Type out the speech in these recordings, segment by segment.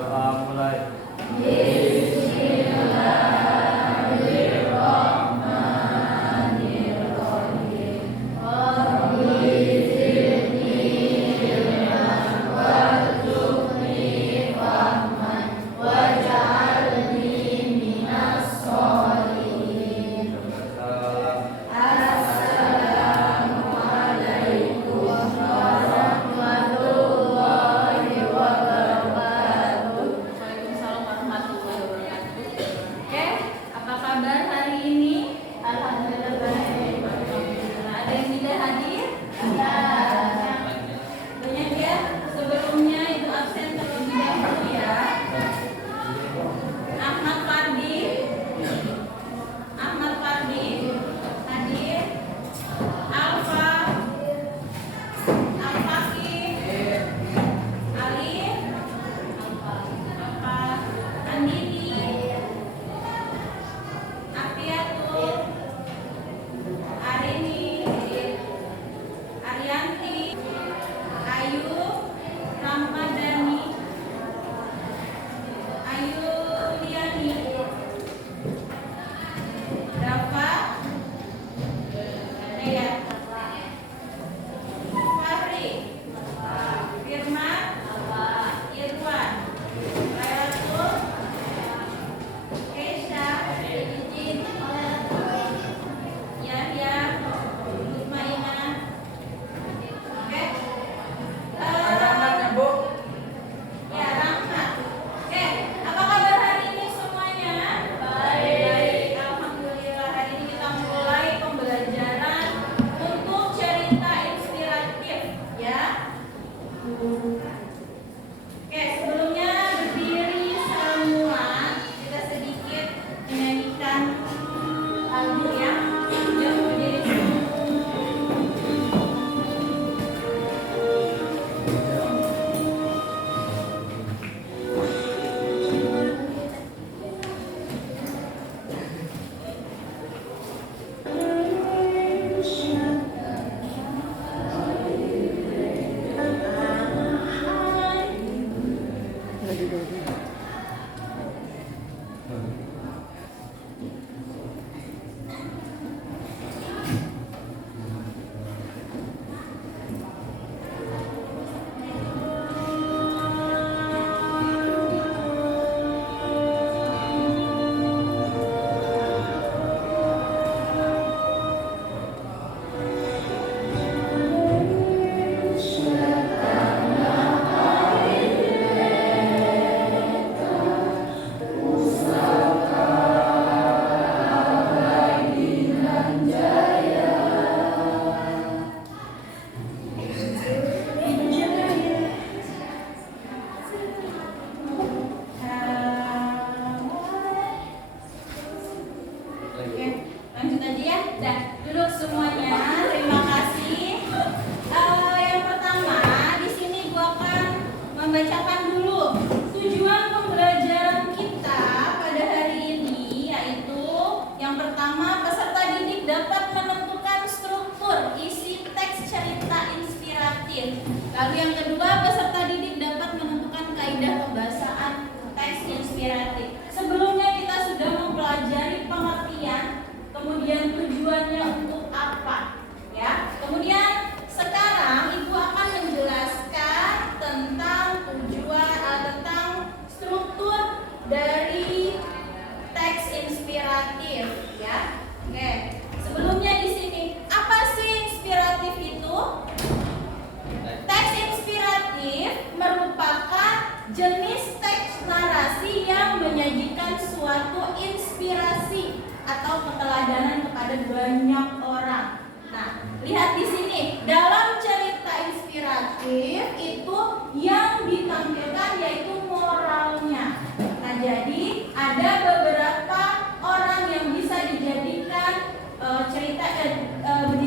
Doa mulai. Waalaikumsalam warahmatullahi wabarakatuh. Oke, apa kabar hari ini? Alhamdulillah baik. Ada yang tidak hadir? Ada. Banyak ya. Sebelumnya itu absen terlebih dahulu ya. Ahmad Fardi hadir. Alfa Al-Faqih Ali Andini, Afiatul, Arini, Arianti, Ayu, Ramadhani, Ayu Liani, Rafa, Dea, Fahri, Firman, Irwan, Lailatul, Keisha, Ijin, Yahya, Mutmainah. Oke. Rahmatnya, Bu. Ya, Rahmat. Oke, apa kabar hari ini semuanya? Baik. Alhamdulillah, hari ini kita mulai pembelajaran untuk cerita inspiratif ya. Oke, sebelumnya berdiri semua, kita sedikit menyanyikan lagu ya. Yang berdiri semua. Oke, lanjut aja ya. Dah, duduk semuanya. Terima kasih. Yang pertama, di sini gua akan membacakan dulu tujuan pembelajaran kita pada hari ini, yaitu yang pertama, peserta didik dapat menentukan struktur isi teks cerita inspiratif. Lalu yang kedua, peserta didik dapat menentukan kaidah pembahasan teks inspiratif. Sebelumnya kita sudah mempelajari pengertian, kemudian tujuannya untuk apa, ya. Kemudian sekarang Ibu akan menjelaskan tentang tentang struktur dari teks inspiratif, ya. Oke. Sebelumnya di sini, apa sih inspiratif itu? Teks inspiratif merupakan jenis teks narasi yang menyajikan suatu inspirasi atau keteladanan kepada banyak orang. Nah, lihat di sini, dalam cerita inspiratif itu yang ditampilkan yaitu moralnya. Nah, jadi ada beberapa orang yang bisa dijadikan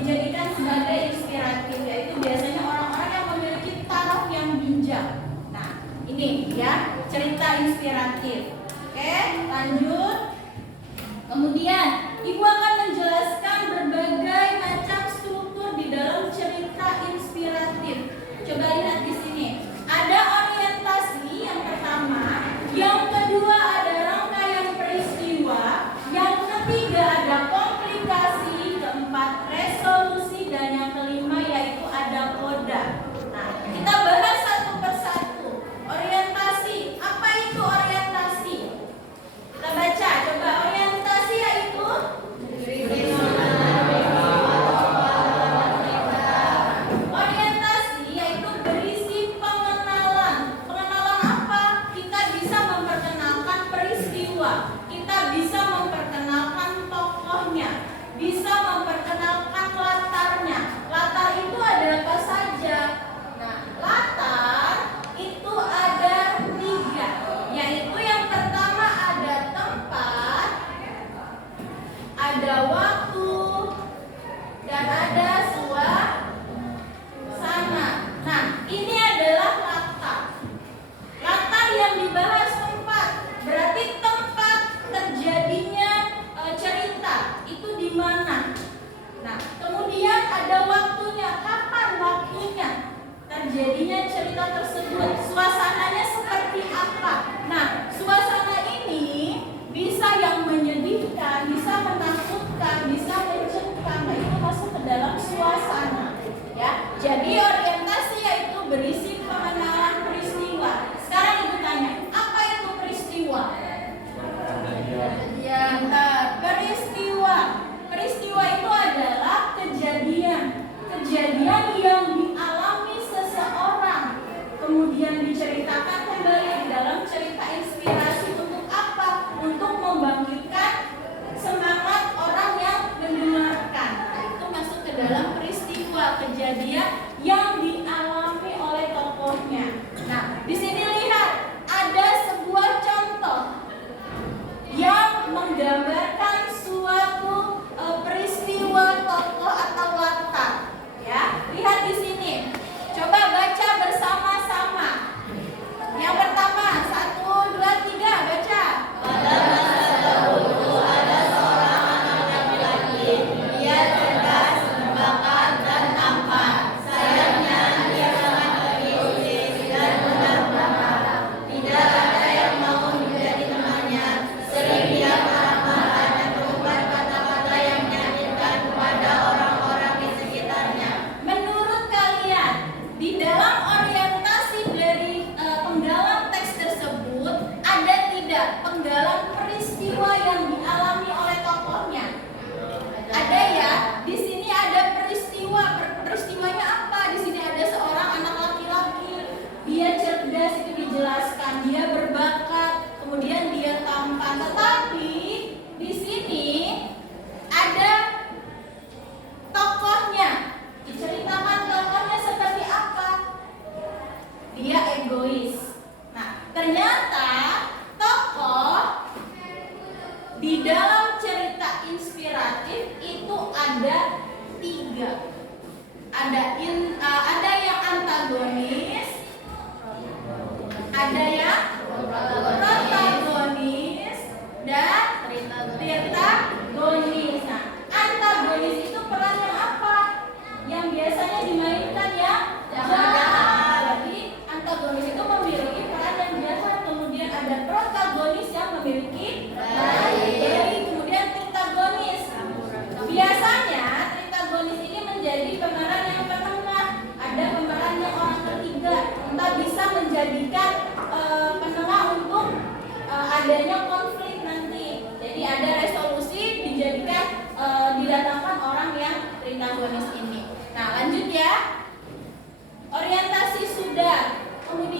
dijadikan sebagai inspiratif, yaitu biasanya orang-orang yang memiliki taraf yang bijak. Nah, ini ya cerita inspiratif. Oke, lanjut. Kemudian Ibu akan menjelaskan berbagai macam struktur di dalam cerita inspiratif. Coba lihat di sini. Ada orientasi yang pertama,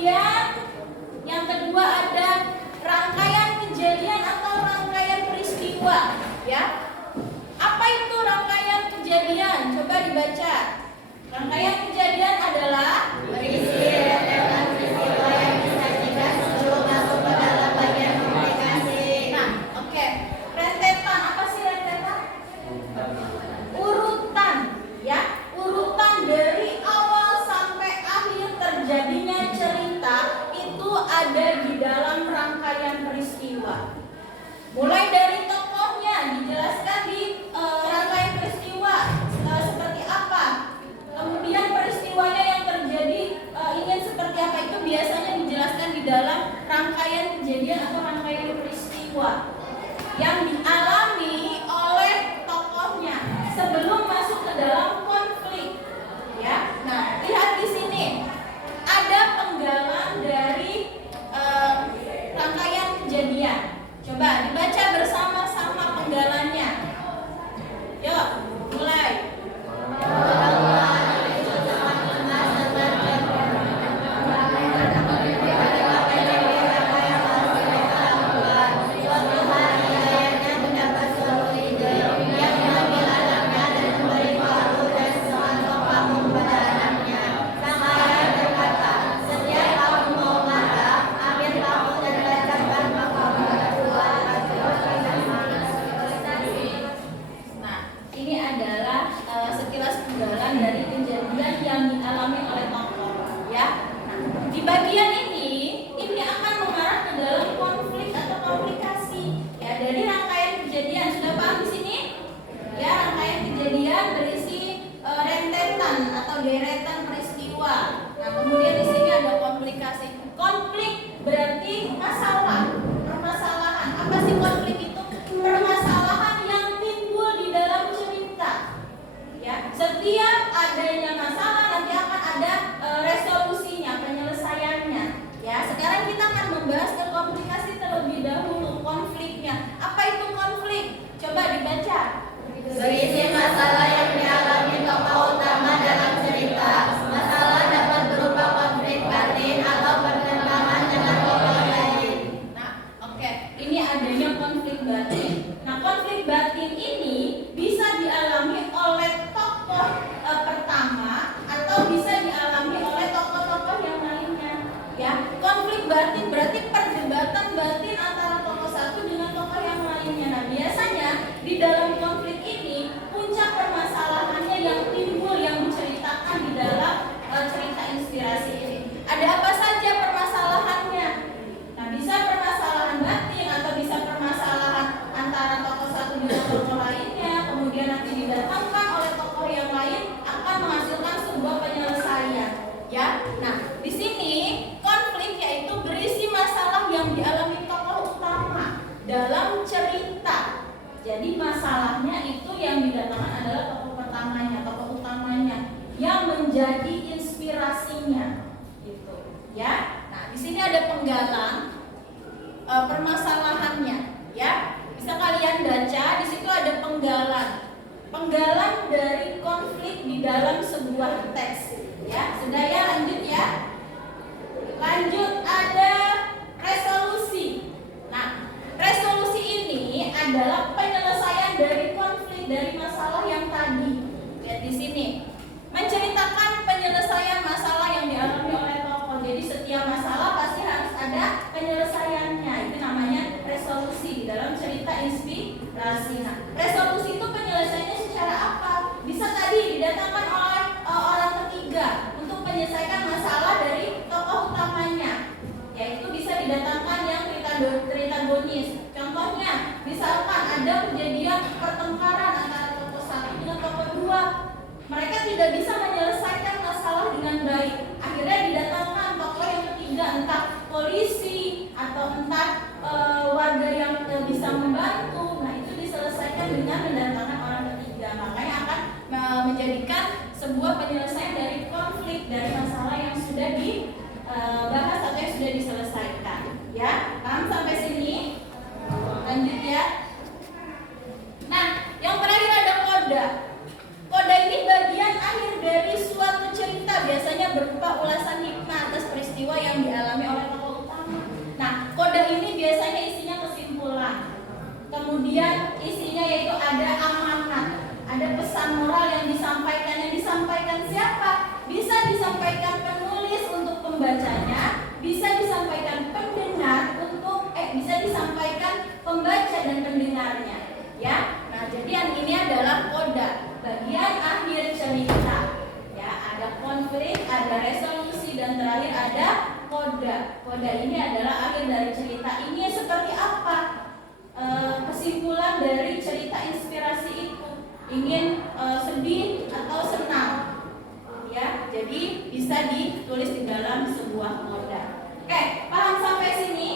Kemudian yang kedua ada rangkaian kejadian atau rangkaian peristiwa, ya. Apa itu rangkaian kejadian? Coba dibaca. Rangkaian kejadian adalah berisi rentetan peristiwa yang disajikan sebelum masuk ke dalam bagian komunikasi. Nah, oke. Rentetan, apa sih rentetan? Urutan, ya. Urutan dari awal sampai akhir terjadinya cerita itu ada di dalam rangkaian peristiwa. Mulai dari tokohnya dijelaskan di rangkaian peristiwa seperti apa. Kemudian peristiwanya yang terjadi ingin seperti apa itu biasanya dijelaskan di dalam rangkaian kejadian atau rangkaian peristiwa yang dialami oleh tokohnya sebelum masuk ke dalam konflik. Ya, nah lihat di sini ada penggalan dari rangkaian kejadian. Coba dibaca bersama-sama penggalannya. Yuk, mulai. Ini adalah sekilas penggalan dari kejadian yang dialami oleh tokoh, ya. Nah, di bagian ini akan mengarah ke dalam konflik atau komplikasi, ya. Dari rangkaian kejadian sudah paham di sini, ya. Rangkaian kejadian berisi rentetan atau deretan peristiwa. Nah, kemudian di sini ada komplikasi. Konflik berarti masalah, permasalahan. Apa sih konflik itu? Permasalahan yang timbul di dalam cerita. Ya, setiap adanya masalah nanti akan ada resolusinya, penyelesaiannya. Ya, sekarang kita akan membahas ke komplikasi terlebih dahulu, konfliknya. Apa itu konflik? Coba dibaca. Berisi masalah yang dialami tokoh utama dalam cerita. Masalah dapat berupa konflik batin atau pertentangan dengan tokoh lain. Nah, oke. Ini adanya konflik batin. Nah, konflik batin ini bisa dialami oleh tokoh pertama atau bisa dialami oleh tokoh-tokoh yang lainnya. Ya, konflik batin berarti perdebatan batin antara tokoh satu dengan tokoh yang lainnya. Nah, biasanya di dalam konflik ini puncak permasalahannya yang timbul yang diceritakan di dalam cerita inspirasi ini. Ada apa saja permasalahannya? Nah, bisa permasalahan batin atau bisa permasalahan antara tokoh satu dengan tokoh lainnya. Kemudian nanti didatangkan oleh tokoh yang lain akan menghasilkan sebuah penyelesaian. Ya, nah di sini konflik yaitu berisi masalah yang dialami tokoh utama dalam cerita. Jadi masalahnya itu yang didatangkan adalah tokoh pertamanya, tokoh utamanya yang menjadi inspirasinya, gitu. Ya, nah di sini ada penggalan permasalahannya, ya. Bisa kalian baca di situ ada penggalan, penggalan dari konflik di dalam sebuah teks. Ya, sudah ya, lanjut ya. Lanjut ada resolusi. Nah, resolusi ini adalah penyelesaian dari konflik, dari masalah yang tadi. Lihat di sini. Menceritakan penyelesaian masalah yang dialami oleh tokoh. Jadi setiap masalah pasti harus ada penyelesaiannya. Itu namanya resolusi di dalam cerita inspirasi. Nah, resolusi itu penyelesaiannya secara apa? Bisa tadi didatangkan oleh orang ketiga untuk menyelesaikan masalah dari tokoh utamanya. Yaitu bisa didatangkan yang tritagonis. Contohnya, misalkan ada kejadian pertengkaran antara tokoh satu dengan tokoh dua. Mereka tidak bisa menyelesaikan masalah dengan baik. Akhirnya didatangkan tokoh yang ketiga, entah polisi atau entah warga yang bisa membantu. Nah, itu diselesaikan dengan mendatangkan orang ketiga. Makanya akan menjadikan sebuah penyelesaian dari konflik, dari masalah yang sudah dibahas atau yang sudah diselesaikan. Ya, paham sampai sini? Lanjut ya. Nah, yang terakhir ada koda. Koda ini bagian akhir dari suatu cerita, biasanya berupa ulasan hikmah atas peristiwa yang dialami Kemudian isinya yaitu ada amanat, ada pesan moral yang disampaikan. Yang disampaikan siapa? Bisa disampaikan penulis untuk pembacanya, bisa disampaikan pendengar untuk bisa disampaikan pembaca dan pendengarnya, ya. Nah, jadi yang ini adalah koda, bagian akhir cerita. Ya, ada konflik, ada resolusi, dan terakhir ada koda. Koda ini adalah akhir dari cerita. Ini seperti apa? Kesimpulan dari cerita inspirasi itu, ingin sedih atau senang, ya. Jadi bisa ditulis di dalam sebuah koda. Oke, paham sampai sini?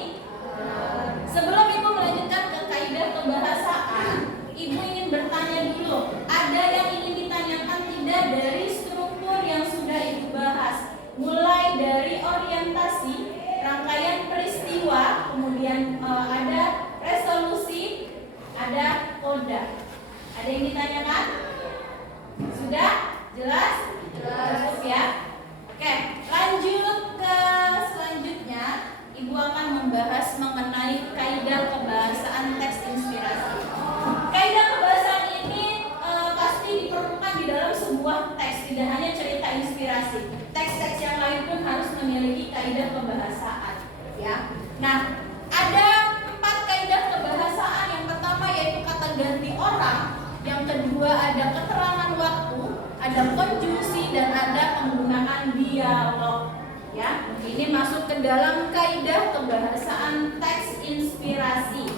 Sebelum Ibu melanjutkan ke kaidah kebahasaan, Ibu ingin bertanya dulu, ada yang ingin ditanyakan tidak dari struktur yang sudah Ibu bahas, mulai dari orientasi, rangkaian peristiwa, kemudian ada resolusi, ada koda. Ada yang ditanyakan? Sudah? Jelas? Cukup ya? Oke, lanjut ke selanjutnya. Ibu akan membahas mengenai kaidah kebahasaan teks inspirasi. Kaidah kebahasaan ini pasti diperlukan di dalam sebuah teks, tidak hanya cerita inspirasi. Teks-teks yang lain pun harus memiliki kaidah kebahasaan, ya. Nah, ada 4 kaidah kebahasaan. Yang pertama yaitu kata ganti orang, yang kedua ada keterangan waktu, ada konjungsi, dan ada penggunaan dialog, ya. Ini masuk ke dalam kaidah kebahasaan teks inspirasi.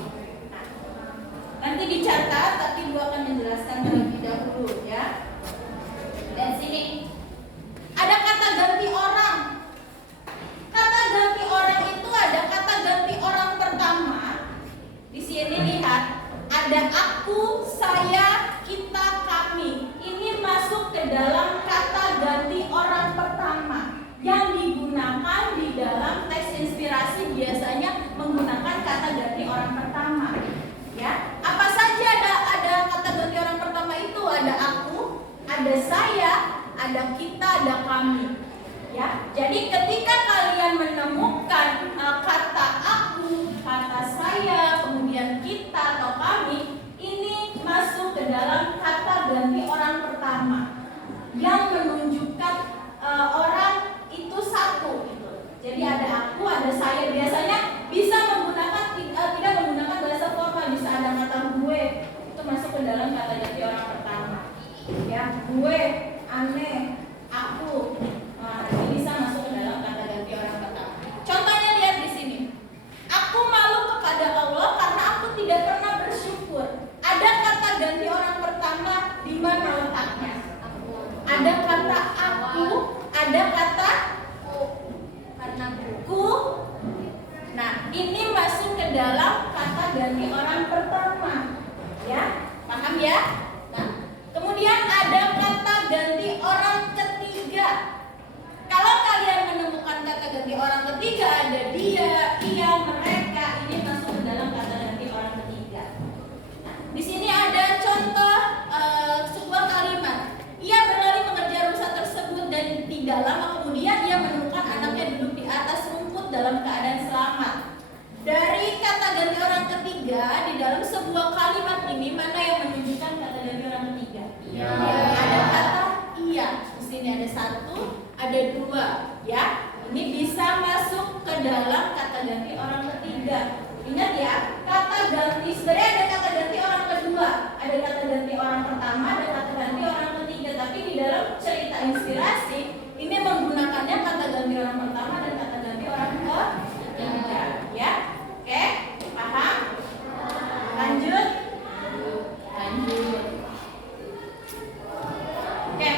Nah, nanti dicatat, tapi Ibu akan menjelaskan terlebih dahulu, ya. Dan sini ada kata ganti orang. Kata ganti orang itu ada kata ganti orang pertama. Di sini lihat ada aku, saya, kita, kami. Ini masuk ke dalam kata ganti orang pertama yang digunakan di dalam teks inspirasi, biasanya menggunakan kata ganti orang pertama, ya. Apa saja ada kata ganti orang pertama itu? Ada aku, ada saya, ada kita, ada kami, ya. Jadi ketika kalian menemukan kata aku, kata saya, kemudian kita atau kami, ini masuk ke dalam kata ganti orang pertama yang menunjukkan orang itu satu gitu. Jadi ada aku, ada saya. Biasanya bisa menggunakan tidak menggunakan bahasa formal, bisa ada kata gue, itu masuk ke dalam kata ganti orang pertama, ya. Gue, aneh, aku, nah, ini bisa masuk ke dalam kata ganti orang pertama. Contohnya lihat di sini. Aku malu kepada Allah karena aku tidak pernah bersyukur. Ada kata ganti orang pertama, di mana letaknya? Ada kata aku, ada kata karena ku. Nah, ini masuk ke dalam kata ganti orang pertama, ya. Paham ya? Nah, kemudian ada kata ganti orang ketiga. Kalau kalian menemukan kata ganti orang ketiga, ada dia, ia, mereka, ini masuk ke dalam kata ganti orang ketiga. Nah, di sini ada contoh sebuah kalimat. Ia berlari mengejar rusa tersebut dan tidak lama kemudian ia menemukan anaknya duduk di atas rumput dalam keadaan selamat. Dari kata ganti orang ketiga di dalam sebuah kalimat ini, mana yang menunjukkan kata ganti orang ketiga? Iya. Ada kata iya. Di sini ada 1, ada 2, ya. Ini bisa masuk ke dalam kata ganti orang ketiga. Ingat ya, kata ganti sebenarnya ada kata ganti orang kedua, ada kata ganti orang pertama, ada kata ganti orang ketiga. Tapi di dalam cerita inspirasi ini menggunakannya kata ganti orang pertama dan kata ganti orang ketiga, ya. Oke, paham? Lanjut. Oke,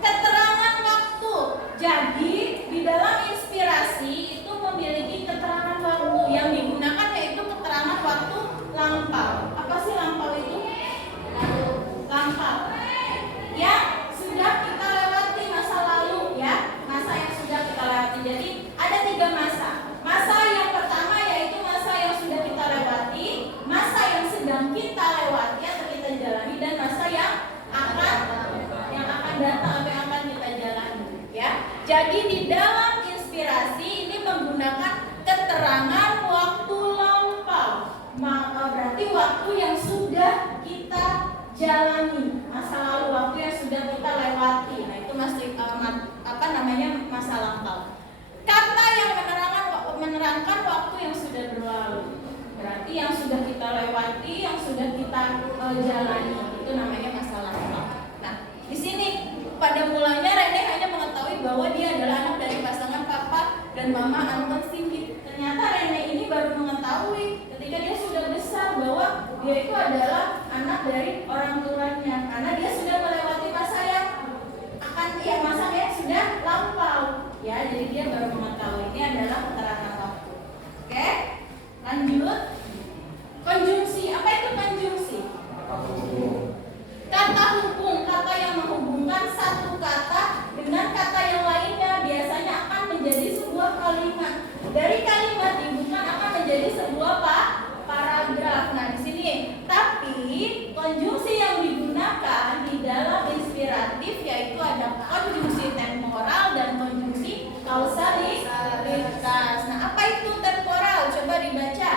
keterangan waktu. Jadi di dalam inspirasi itu memiliki keterangan waktu yang digunakan, yaitu keterangan waktu lampau. berarti yang sudah kita jalani itu namanya masa lampau. Nah, di sini pada mulanya Rene hanya mengetahui bahwa dia adalah anak dari pasangan papa dan mama Anton Cindy. Ternyata Rene ini baru mengetahui ketika dia sudah besar bahwa dia itu adalah anak dari orang tuanya, karena dia sudah melewati masa yang masa yang sudah lampau. Ya, jadi dia baru mengetahui. Ini adalah keterangan waktu. Oke, lanjut. Konjungsi. Apa itu konjungsi? Kata hubung, kata yang menghubungkan satu kata dengan kata yang lainnya biasanya akan menjadi sebuah kalimat. Dari kalimat ini akan menjadi sebuah paragraf. Nah, di sini. Tapi konjungsi yang digunakan di dalam inspiratif yaitu ada konjungsi temporal dan konjungsi kausalitas. Nah, apa itu temporal? Coba dibaca.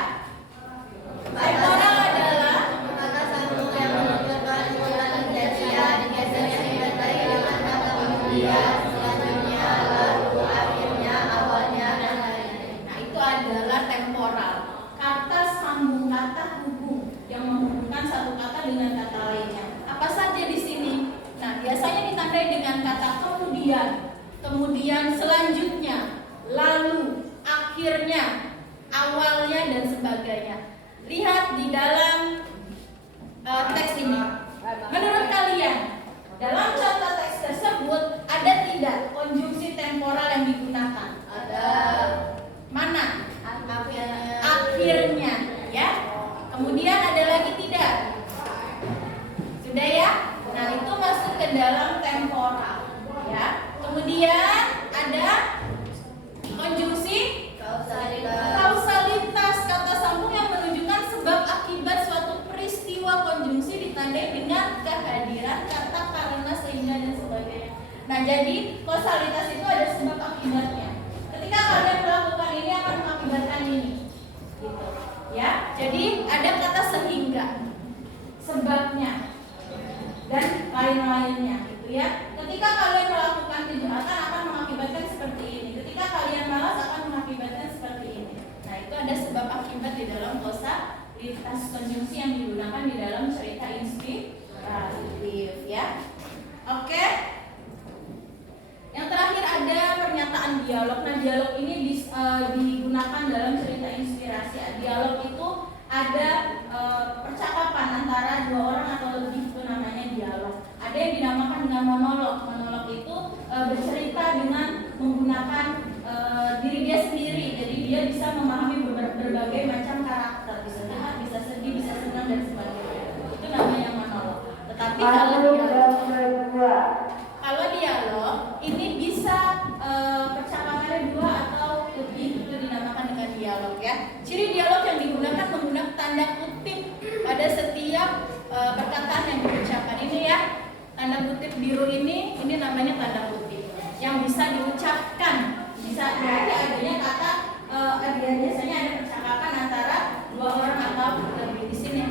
Temporal adalah kata sambung yang menunjukkan ulang kejadian biasanya disertai dengan kata kemudian, selanjutnya, lalu, akhirnya, awalnya, dan lain-lain. Nah, itu adalah temporal. Kata sambung, kata hubung yang menghubungkan satu kata dengan kata lainnya. Apa saja di sini? Nah, biasanya ditandai dengan kata kemudian selanjutnya, lalu, akhirnya, awalnya, dan sebagainya. Lihat di dalam teks ini. Menurut kalian, dalam contoh teks tersebut ada tidak konjungsi temporal yang digunakan? Ada. Mana? Akhirnya, ya. Kemudian ada lagi tidak? Sudah ya? Nah, itu masuk ke dalam temporal, ya. Kemudian ada konjungsi kausalitas, kata sambung yang menunjukkan sebab akibat suatu peristiwa. Konjungsi ditandai dengan kehadiran kata karena, sehingga, dan sebagainya. Nah, jadi kausalitas itu ada sebab akibatnya. Ketika kalian melakukan ini akan mengakibatkan ini, gitu. Ya, jadi ada kata sehingga, sebabnya, dan lain-lainnya, gitu ya. Ketika kalian melakukan kejahatan akan mengakibatkan seperti ini. Ketika kalian malas akan mengakibatkan seperti ini. Nah, itu ada sebab akibat di dalam kausalitas konjungsi yang digunakan di dalam cerita inspiratif, ya. Oke. Yang terakhir ada pernyataan dialog. Nah, dialog ini digunakan dalam cerita inspirasi. Dialog itu ada percakapan antara dua orang atau lebih, itu namanya dialog. Ada yang dinamakan dengan monolog. Monolog itu bercerita dengan menggunakan diri dia sendiri. Jadi dia bisa memahami berbagai macam karakter, bisa jahat, bisa sedih, bisa senang, dan sebagainya. Itu namanya monolog. Tetapi kalau dialog ini bisa percakapannya dua atau lebih, itu dinamakan dengan dialog, ya. Ciri dialog yang digunakan menggunakan tanda kutip pada setiap perkataan yang diucapkan. Ini ya, tanda kutip biru ini namanya tanda kutip yang bisa diucapkan. Bisa berarti adanya kata biasanya ada percakapan antara dua orang atau lebih. Di sini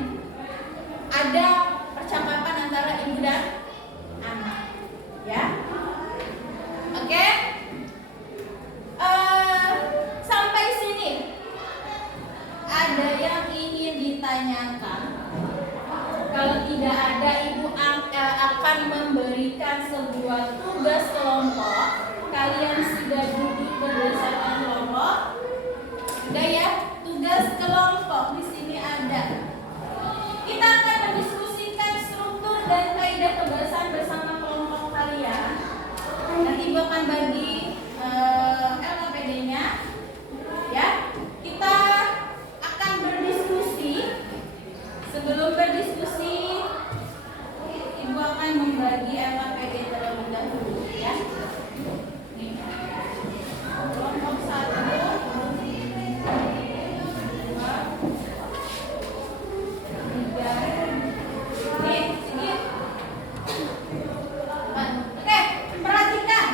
ada percakapan antara ibu dan anak, ya. Oke. Sampai sini ada yang ingin ditanyakan? Kalau tidak ada, ibu akan memberikan sebuah tugas kelompok. Kalian sudah duduk berdasarkan kelompok? Sudah ya? Tugas kelompok di sini ada. Kita akan mendiskusikan struktur dan kaidah kebahasaan bersama kelompok kalian. Nanti ibu akan bagi LKPD-nya, ya. Kita akan berdiskusi. Sebelum berdiskusi, ibu akan membagi LKPD terlebih dahulu, ya. Nih. Kelompok 1, 2, 3. Nih, sini. Oke, perhatikan.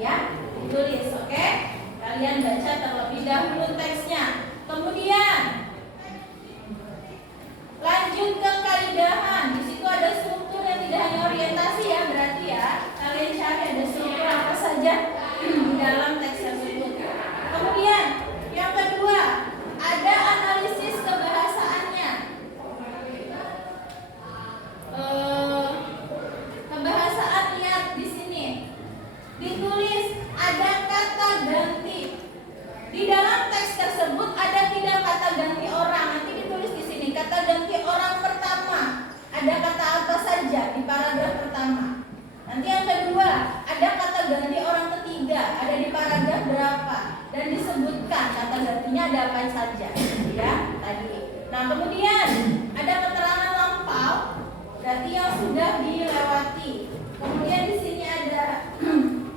Ya, ditulis, oke? Kalian baca terlebih dahulu teksnya. Kemudian lanjut ke kaidahan. Di situ ada struktur yang tidak hanya orientasi ya, berarti ya. Kalian cari ada struktur apa saja di dalam teks tersebut. Kemudian yang kedua, ada analisis kebahasaannya. Kebahasaan, lihat di sini. Ditulis ada kata ganti. Di dalam teks tersebut ada tidak kata ganti orang. Nanti ditulis di sini kata ganti orang pertama. Ada kata apa saja di paragraf pertama. Nanti yang kedua, ada kata ganti orang ketiga. Ada di paragraf berapa dan disebutkan kata gantinya ada apa saja. Ya, tadi. Nah, kemudian ada keterangan lampau, berarti yang sudah dilewati. Kemudian di sini ada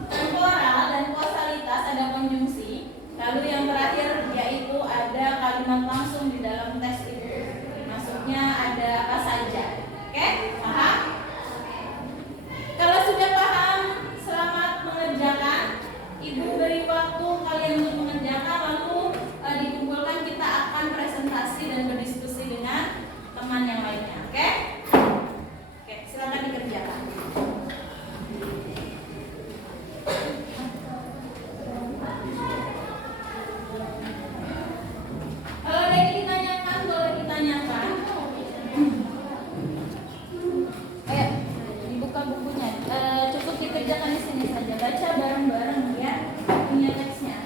temporal dan kausalitas, ada konjungsi. Lalu yang terakhir yaitu ada kalimat langsung di dalam teks itu. Maksudnya ada apa saja. Oke? Paham? Kalau sudah paham, selamat mengerjakan. Ibu beri waktu kalian untuk mengerjakan, lalu dikumpulkan kita akan presentasi dan berdiskusi dengan teman yang lainnya. Oke? Oke, silakan dikerjakan. Kalau ada yang ditanyakan, boleh ditanyakan. Ayo, dibuka bukunya. Cukup dikerjakan di sini saja. Baca bareng-bareng ya. Punya teksnya.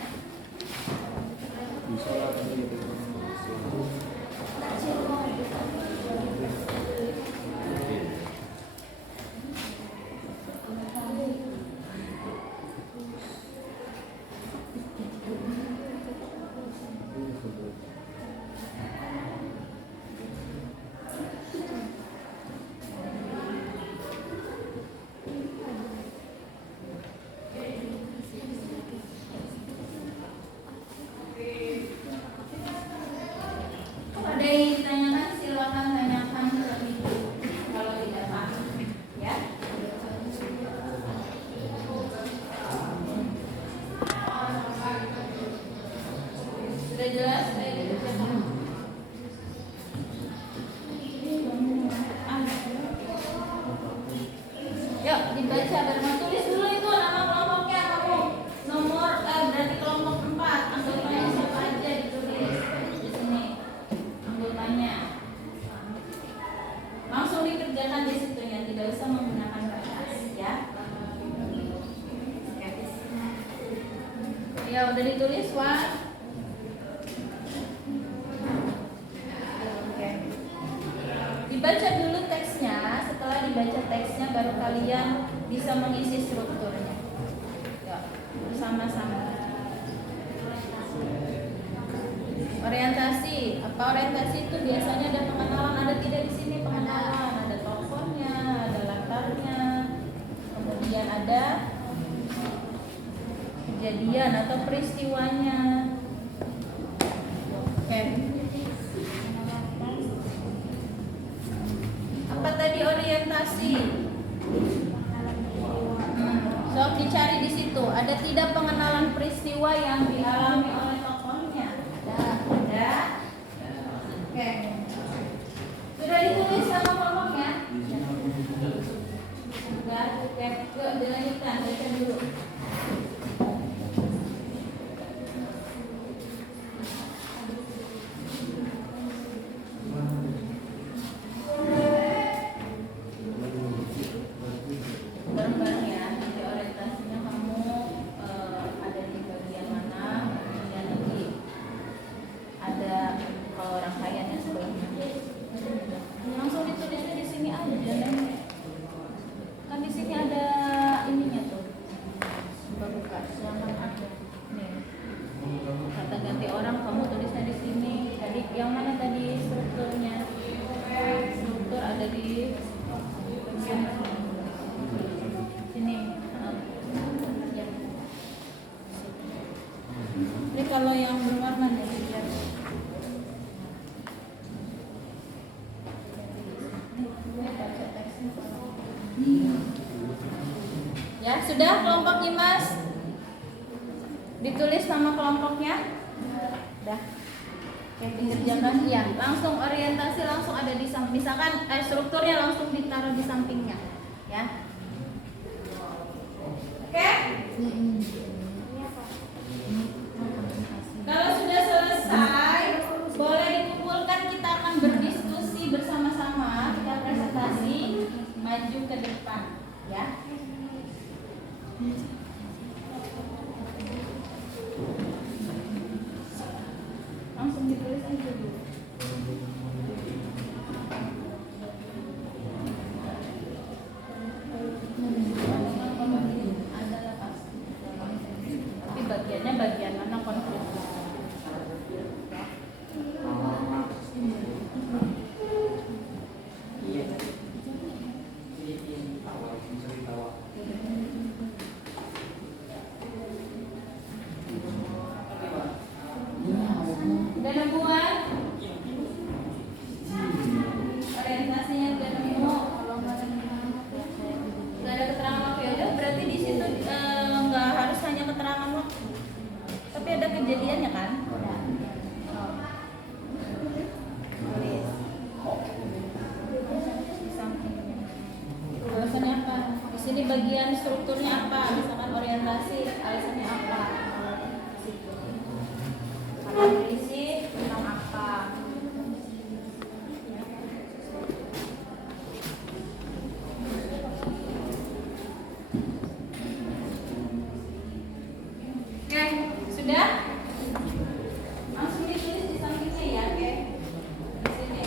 Ada yang ditanyakan, silakan tanyakan terlebih dulu kalau tidak paham, ya. Sudah jelas? Saya dikerjakan. Yuk dibaca bareng. Tulis dulu itu nama kelompoknya kamu. Nomor berarti kelompok 4. Anggotanya siapa aja ditulis di sini. Anggotanya. Langsung dikerjakan di situ ya, tidak usah menggunakan kertas ya. Ya udah ditulis, Wan. Oke. Dibaca dulu teksnya. Setelah dibaca teksnya baru kalian bisa mengisi strukturnya. Ya, bersama-sama. Orientasi. Apa orientasi itu? Biasanya ada pengenalan, ada tidak di sini pengenalan, ada tokohnya, ada latarnya. Kemudian ada kejadian atau peristiwanya. Oke. Apa tadi orientasi? So dicari di situ. Ada tidak pengenalan peristiwa yang dialami oleh tokohnya? Ada. Oke. Sudah ditulis sama kelompoknya? Sudah. Oke. Yuk dilanjutkan. Baca dulu. Bareng-bareng ya. Nanti orientasinya kamu ada di bagian mana? Kemudian nanti ada kalau rangkaiannya sebelumnya. Langsung ditulisnya di sini aja jangan. Kan di sini ada ininya tuh. Buka silakan ada. Nih. Kata ganti orang kamu tulisnya di sini. Tadi yang mana tadi strukturnya? Struktur ada di sini. Ya. Ini kalau yang berwarna ya. Ya, sudah kelompok Imas? Ditulis nama kelompoknya? Udah. Oke, pinggir iya. Langsung orientasi langsung ada di samping. Misalkan strukturnya langsung ditaruh di sampingnya, ya. Oke? Kalau sudah selesai, boleh dikumpulkan, kita akan berdiskusi bersama-sama, kita presentasi, maju ke depan, ya. Langsung ditulis aja dulu. Tapi bagiannya bagian mana konflik? Udah nemuan? Orientasinya udah nemu? Gak ada keterangan waktu, ya udah berarti di situ nggak harus hanya keterangan waktu, tapi ada kejadiannya kan? Tulis. Di sampingnya. Alasannya apa? Di sini bagian strukturnya apa? Misalkan orientasi, alasannya apa? Berisi tentang apa? Oke, sudah? Langsung ditulis di sampingnya ya, oke? Di sini.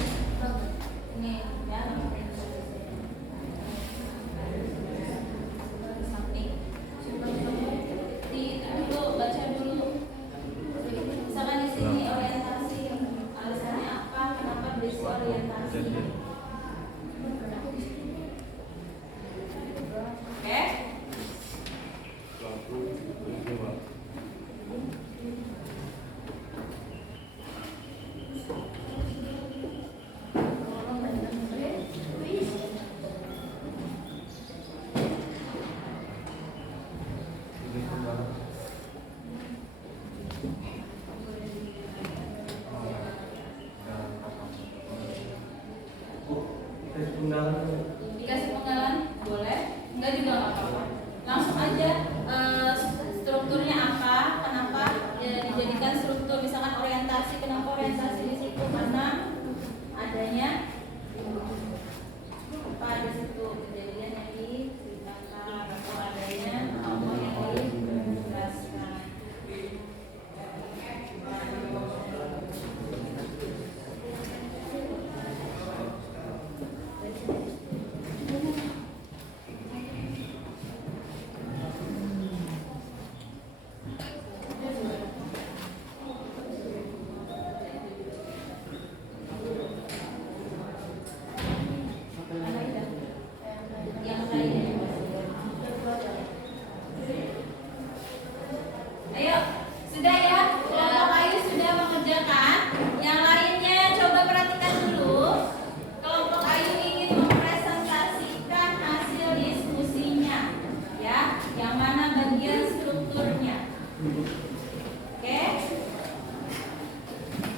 Ini ya. Di samping. Itu dulu, baca dulu. Misalkan di sini orientasi, alasannya apa? Kenapa berisi orientasi? Oke? Dikasih penggalan boleh, enggak juga nggak apa-apa. Langsung aja strukturnya apa, kenapa dijadikan struktur, misalkan orientasi, kenapa orientasi di situ, karena adanya apa di situ kejadian yang diceritakan atau adanya Allah yang dijelaskan. Yang lainnya. Ayo, sudah ya? Kelompok Ayu sudah mengerjakan. Yang lainnya coba perhatikan dulu. Kelompok Ayu ingin mempresentasikan hasil diskusinya, ya. Yang mana bagian strukturnya? Oke.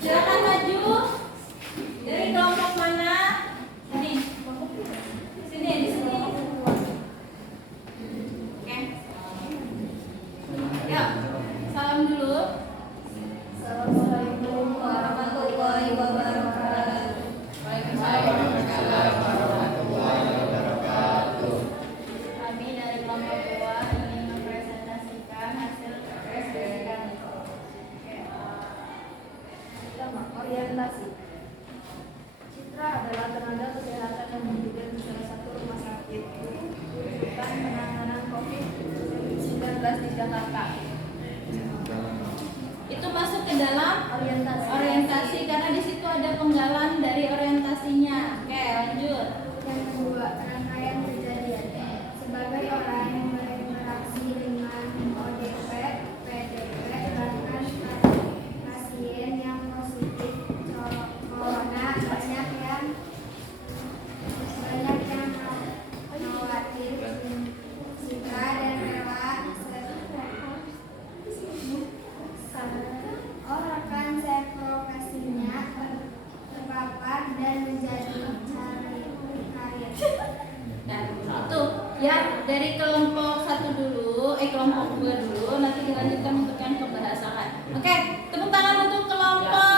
Silakan maju. Dari kelompok mana? Sini. Sini, di sini. Oke. Yuk, salam dulu. Assalamualaikum warahmatullahi wabarakatuh. Waalaikumsalam warahmatullahi wabarakatuh. Kami dari kelompok 2 ingin mempresentasikan hasil diskusi kami. Pertama, orientasi. Citra adalah tenaga kesehatan yang bekerja di salah satu rumah sakit rujukan penanganan COVID-19 di Jakarta. Itu masuk ke dalam Orientasi. karena di situ ada penggalan dari orientasinya. Oke, lanjut. Yang kedua, rangkaian kejadian. Sebagai orang yang berinteraksi dengan ODP, PDP, bahkan pasien yang positif corona, banyak yang khawatir, Citra dan Ella Ya, dari kelompok 1 dulu, kelompok 2 dulu, nanti dilanjutkan untuk yang kebahasaan. Oke, tepuk tangan untuk kelompok